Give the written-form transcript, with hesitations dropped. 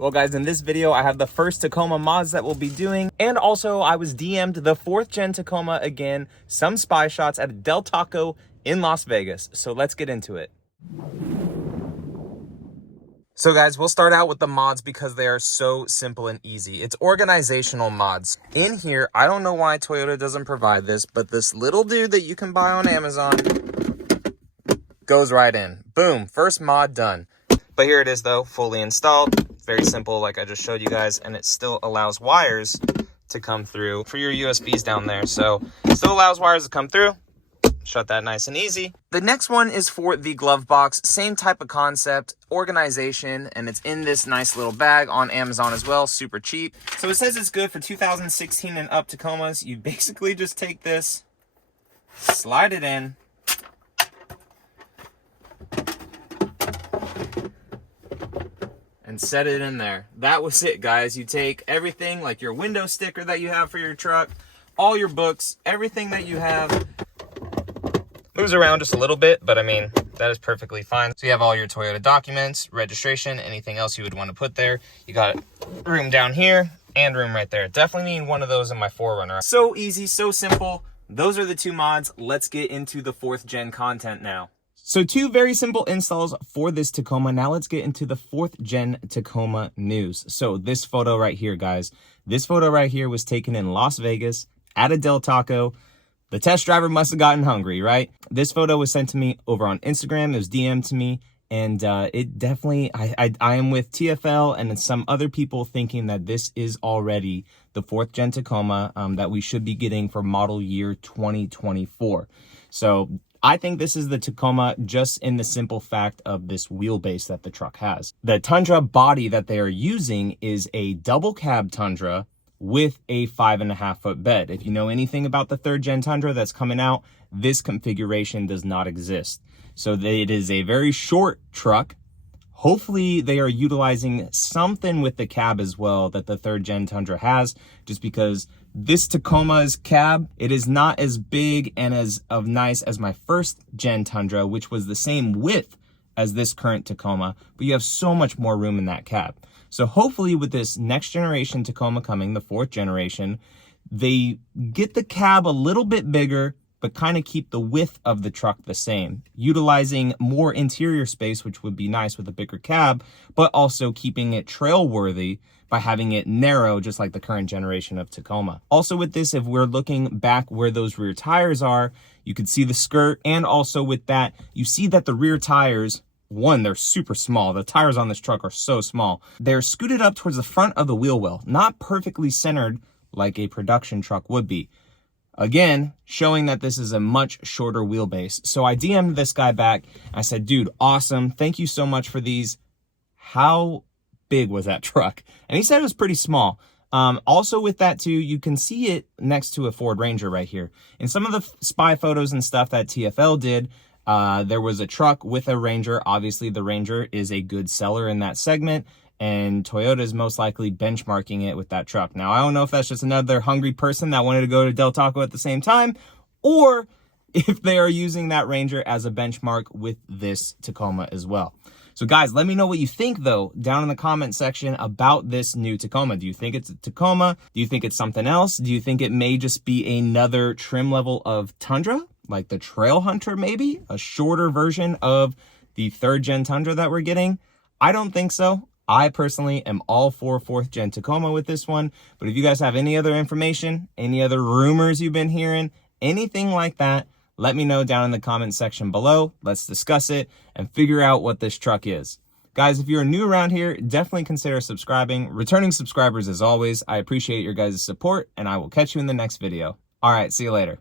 Well guys, in this video, I have the first Tacoma mods that we'll be doing. And also I was DM'd the 4th gen Tacoma again, some spy shots at Del Taco in Las Vegas. So let's get into it. So guys, we'll start out with the mods because they are so simple and easy. It's organizational mods. In here, I don't know why Toyota doesn't provide this, but this little dude that you can buy on Amazon goes right in. Boom, first mod done. But here it is though, fully installed. Very simple, like I just showed you guys, and it still allows wires to come through for your USBs down there. So it still allows wires to come through. Shut that nice and easy. The next one is for the glove box. Same type of concept, organization, and it's in this nice little bag on Amazon as well, super cheap. So it says it's good for 2016 and up Tacomas. You basically just take this, slide it in, and set it in there. That was it, guys. You take everything, like your window sticker that you have for your truck, all your books, everything that you have. Moves around just a little bit, but I mean, that is perfectly fine. So you have all your Toyota documents, registration, anything else you would want to put there. You got room down here and room right there. Definitely need one of those in my 4Runner. So easy, so simple. Those are the 2 mods. Let's get into the 4th gen content now. So 2 very simple installs for this Tacoma. Now let's get into the 4th gen Tacoma news. So this photo right here, guys. This photo right here was taken in Las Vegas at a Del Taco. The test driver must have gotten hungry, right? This photo was sent to me over on Instagram. It was DM'd to me. And it definitely, I am with TFL and some other people thinking that this is already the 4th gen Tacoma that we should be getting for model year 2024. So I think this is the Tacoma just in the simple fact of this wheelbase that the truck has. The Tundra body that they are using is a double cab Tundra with a 5.5 foot bed. If you know anything about the 3rd gen Tundra that's coming out, this configuration does not exist. So it is a very short truck. Hopefully they are utilizing something with the cab as well that the 3rd gen Tundra has, just because this Tacoma's cab, it is not as big and as nice as my 1st gen Tundra, which was the same width as this current Tacoma, but you have so much more room in that cab. So hopefully with this next generation Tacoma coming, the 4th generation, they get the cab a little bit bigger, but kind of keep the width of the truck the same, utilizing more interior space, which would be nice with a bigger cab, but also keeping it trail worthy by having it narrow, just like the current generation of Tacoma. Also with this, if we're looking back where those rear tires are, you can see the skirt, and also with that, you see that the rear tires, one, they're super small. The tires on this truck are so small. They're scooted up towards the front of the wheel well, not perfectly centered like a production truck would be. Again, showing that this is a much shorter wheelbase. So I DM'd this guy back. I said, dude, awesome. Thank you so much for these. How big was that truck? And he said it was pretty small. Also with that too, you can see it next to a Ford Ranger right here. In some of the spy photos and stuff that TFL did, there was a truck with a Ranger. Obviously the Ranger is a good seller in that segment, and Toyota is most likely benchmarking it with that truck. Now, I don't know if that's just another hungry person that wanted to go to Del Taco at the same time, or if they are using that Ranger as a benchmark with this Tacoma as well. So guys, let me know what you think though down in the comment section about this new Tacoma. Do you think it's a Tacoma? Do you think it's something else? Do you think it may just be another trim level of Tundra, like the Trail Hunter maybe? A shorter version of the 3rd gen Tundra that we're getting? I don't think so. I personally am all for 4th gen Tacoma with this one. But if you guys have any other information, any other rumors you've been hearing, anything like that, let me know down in the comment section below. Let's discuss it and figure out what this truck is. Guys, if you're new around here, definitely consider subscribing. Returning subscribers as always, I appreciate your guys' support, and I will catch you in the next video. All right, see you later.